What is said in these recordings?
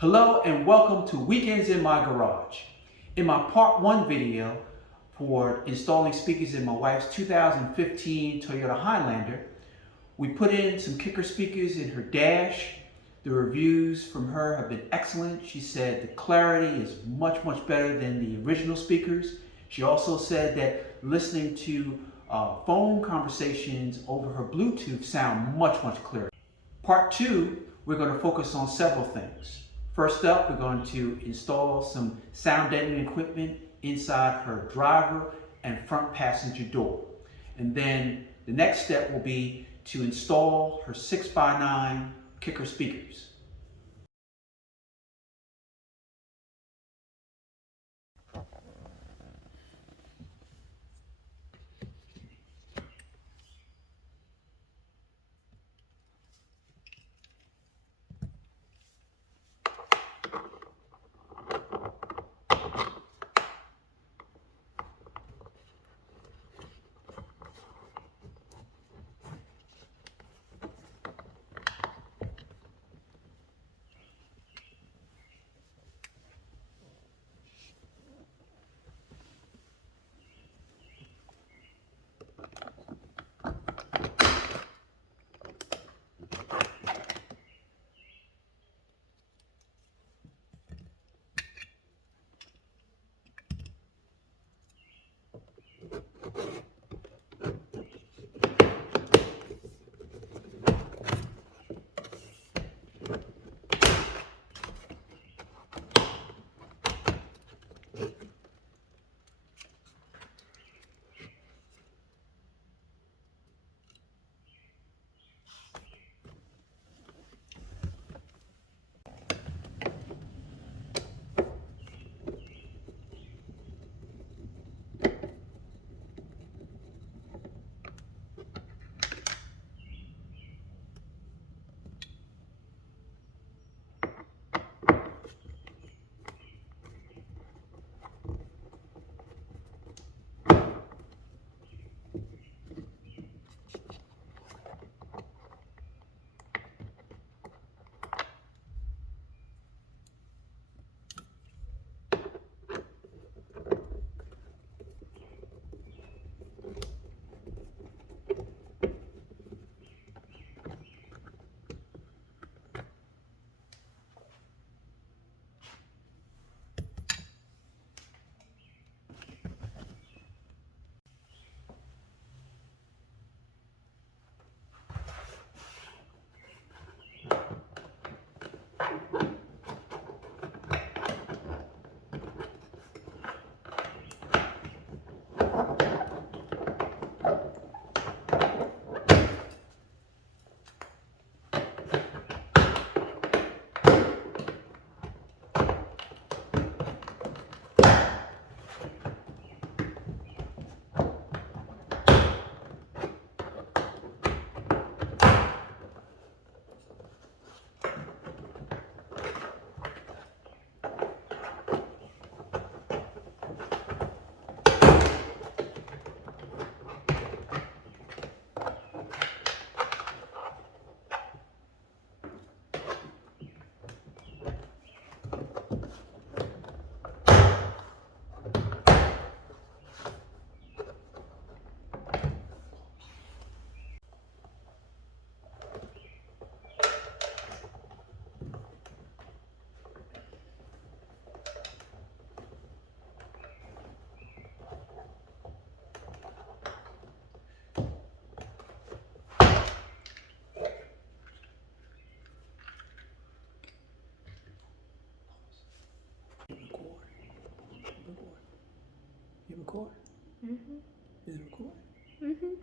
Hello and welcome to Weekends in My Garage. In my part 1 video for installing speakers in my wife's 2015 Toyota Highlander, we put in some KICKER speakers in her dash. The reviews from her have been excellent. She said the clarity is much better than the original speakers. She also said that listening to phone conversations over her Bluetooth sound much clearer. Part 2, we're going to focus on several things. First up, we're going to install some sound deadening equipment inside her driver and front passenger door. And then the next step will be to install her 6x9 KICKER speakers. You record? Mm-hmm. Is it recording? Mm-hmm.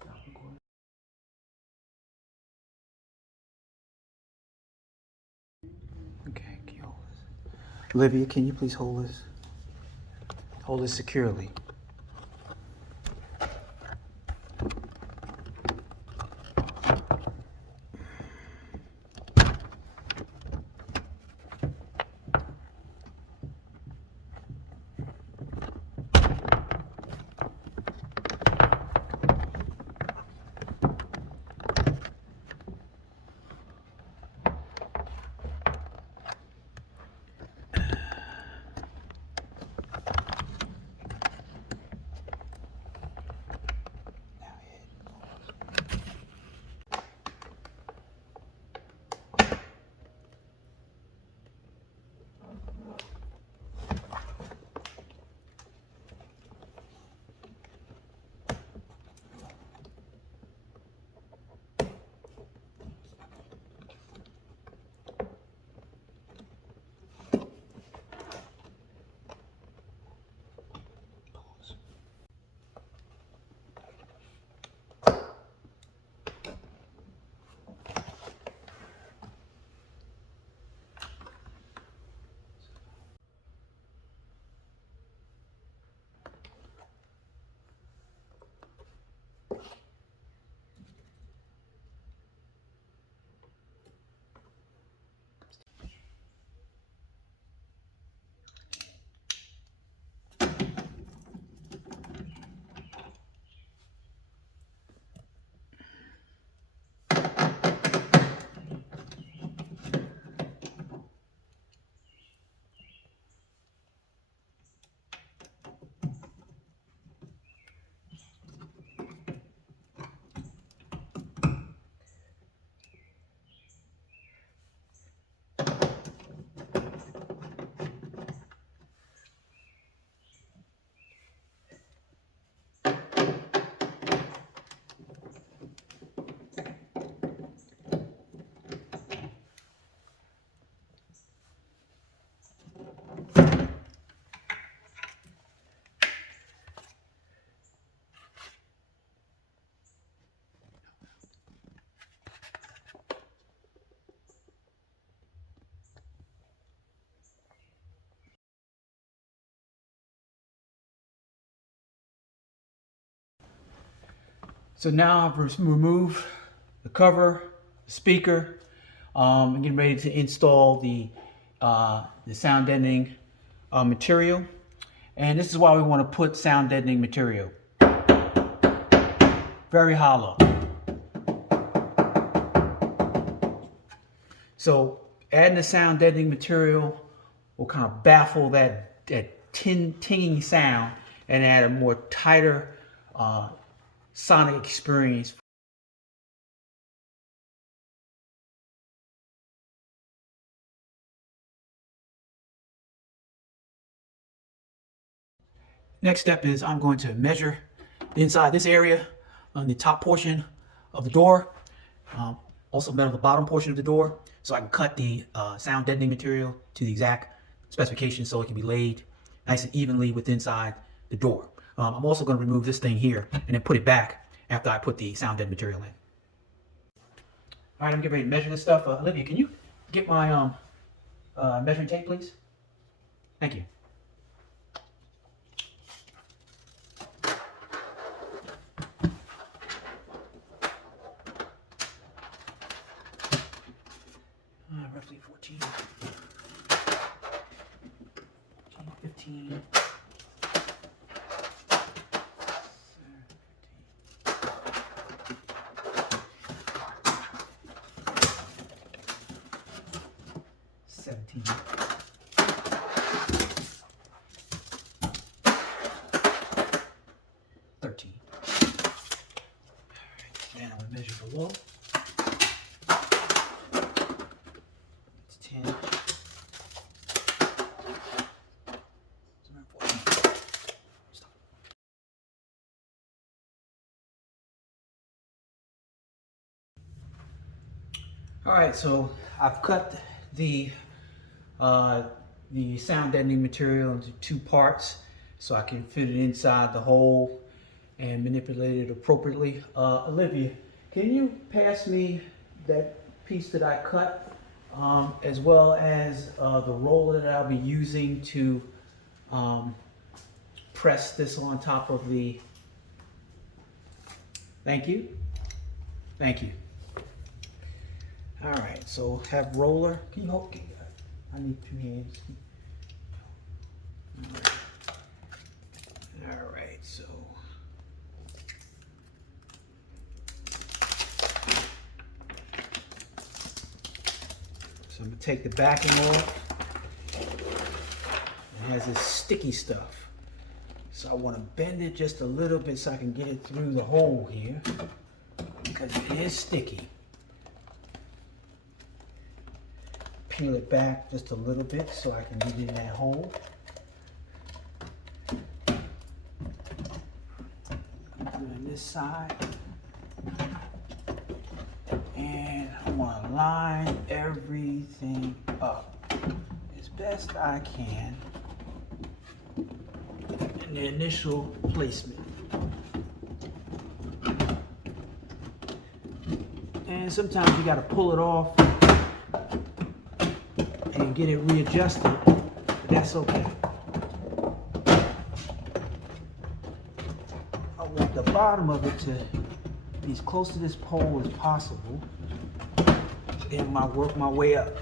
Stop recording. Okay, can you hold this? Olivia, can you please hold this? hold it securely. So now I've removed the cover, the speaker. I'm getting ready to install the sound deadening material. And this is why we want to put sound deadening material. Very hollow. So adding the sound deadening material will kind of baffle that tinging sound and add a more tighter sonic experience. Next step is I'm going to measure inside this area on the top portion of the door, also measure the bottom portion of the door, so I can cut the sound deadening material to the exact specification so it can be laid nice and evenly with inside the door. I'm also going to remove this thing here and then put it back after I put the sound deadening material in. All right, I'm getting ready to measure this stuff. Olivia, can you get my measuring tape, please? Thank you. Roughly 14, 15, 17, 13. Now I'm going to measure the wall. It's 10. All right, so I've cut the sound deadening material into two parts so I can fit it inside the hole and manipulate it appropriately. Olivia, can you pass me that piece that I cut, as well as the roller that I'll be using to press this on top of the, thank you. Thank you. All right, so have roller. Can you hold? I need 2 hands. All right, so. So I'm gonna take the backing off. It has this sticky stuff. So I wanna bend it just a little bit so I can get it through the hole here, because it is sticky. Peel it back just a little bit so I can get it in that hole. On this side. And I want to line everything up as best I can in the initial placement. And sometimes you got to pull it off and get it readjusted, but that's okay. I want the bottom of it to be as close to this pole as possible, and work my way up.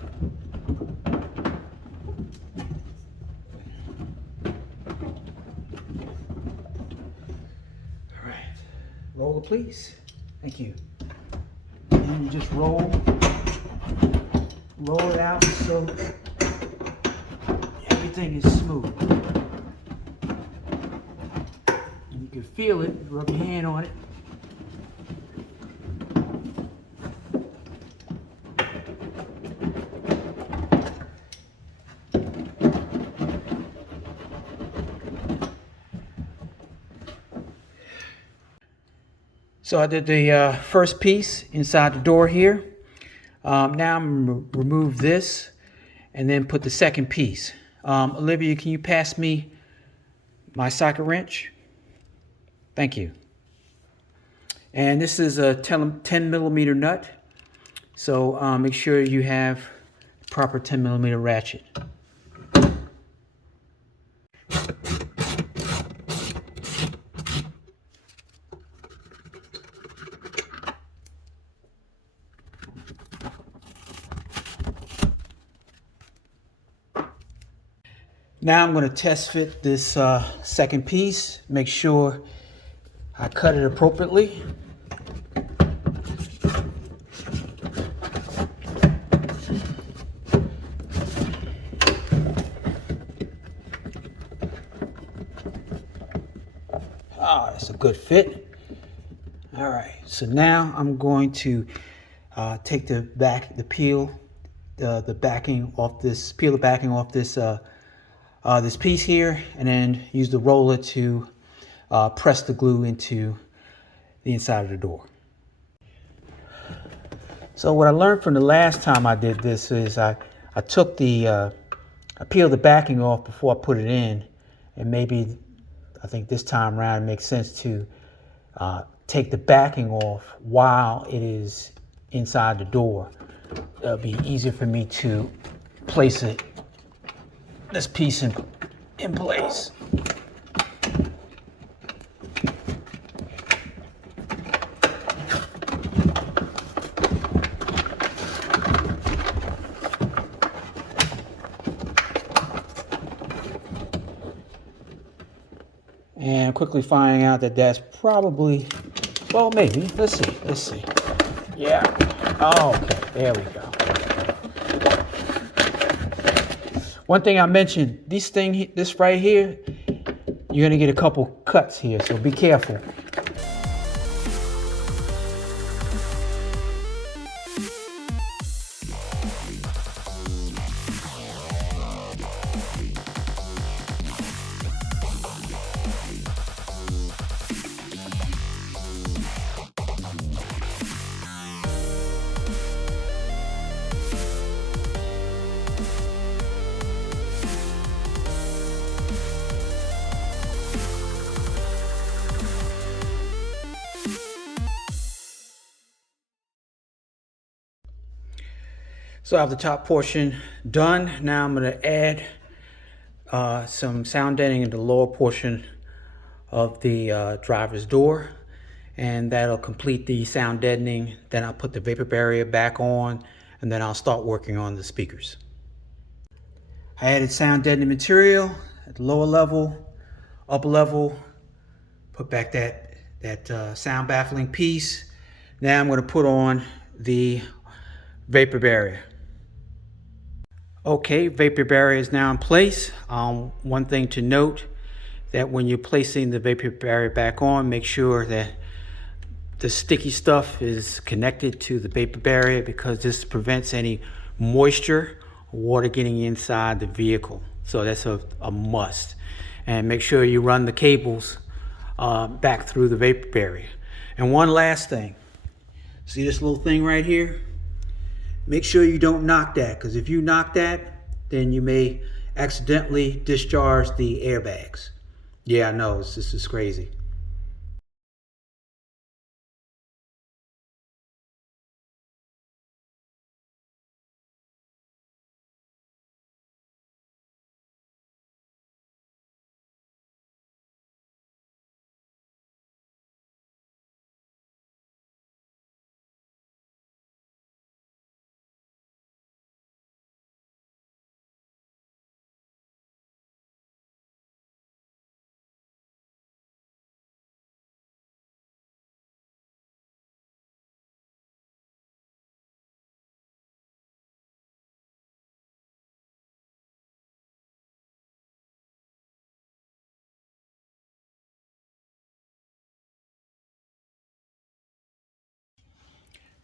All right, roller please. Thank you. And you just roll it out so everything is smooth. And you can feel it, rub your hand on it. So I did the first piece inside the door here. Now I'm going to remove this and then put the second piece. Olivia, can you pass me my socket wrench? Thank you. And this is a 10 millimeter nut. So make sure you have proper 10 millimeter ratchet. Now I'm going to test fit this second piece, make sure I cut it appropriately. Ah, that's a good fit. All right, so now I'm going to take the backing off this this piece here, and then use the roller to press the glue into the inside of the door. So what I learned from the last time I did this is I took I peeled the backing off before I put it in, and maybe I think this time around it makes sense to take the backing off while it is inside the door. It'll be easier for me to place this piece in place. And quickly finding out that that's probably, well, maybe, let's see. Yeah, oh, okay, there we go. One thing I mentioned, this right here, you're gonna get a couple cuts here, so be careful. So I have the top portion done. Now I'm going to add some sound deadening in the lower portion of the driver's door, and that'll complete the sound deadening. Then I'll put the vapor barrier back on, and then I'll start working on the speakers. I added sound deadening material at the lower level, upper level, put back that sound baffling piece. Now I'm going to put on the vapor barrier. Okay, vapor barrier is now in place. One thing to note, that when you're placing the vapor barrier back on, make sure that the sticky stuff is connected to the vapor barrier, because this prevents any moisture or water getting inside the vehicle. So that's a must. And make sure you run the cables back through the vapor barrier. And one last thing, see this little thing right here? Make sure you don't knock that, because if you knock that, then you may accidentally discharge the airbags. Yeah, I know, this is crazy.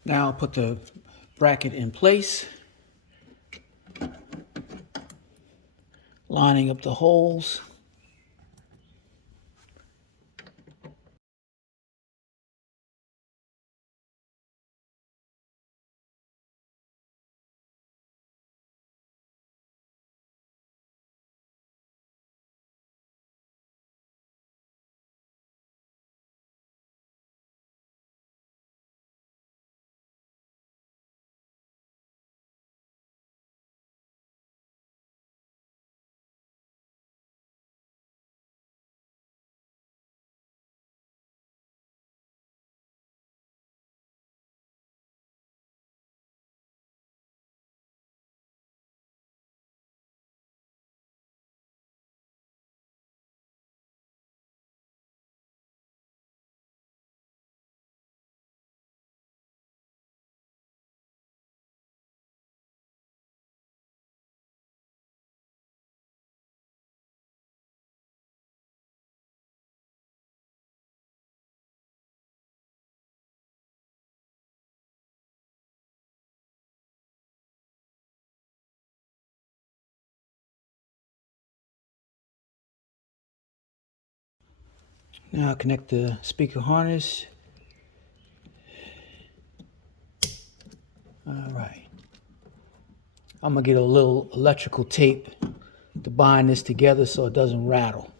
Now I'll put the bracket in place, lining up the holes. Now I'll connect the speaker harness. All right. I'm gonna get a little electrical tape to bind this together so it doesn't rattle.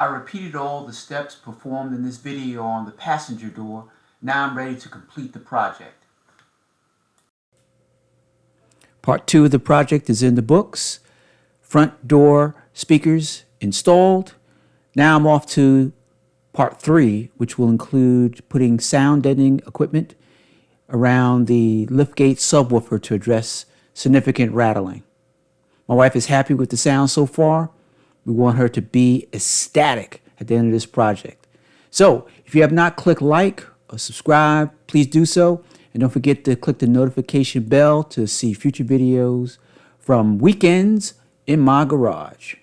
I repeated all the steps performed in this video on the passenger door. Now I'm ready to complete the project. Part 2 of the project is in the books. Front door speakers installed. Now I'm off to part 3, which will include putting sound deadening equipment around the liftgate subwoofer to address significant rattling. My wife is happy with the sound so far. We want her to be ecstatic at the end of this project. So if you have not clicked like or subscribe, please do so. And don't forget to click the notification bell to see future videos from Weekends in My Garage.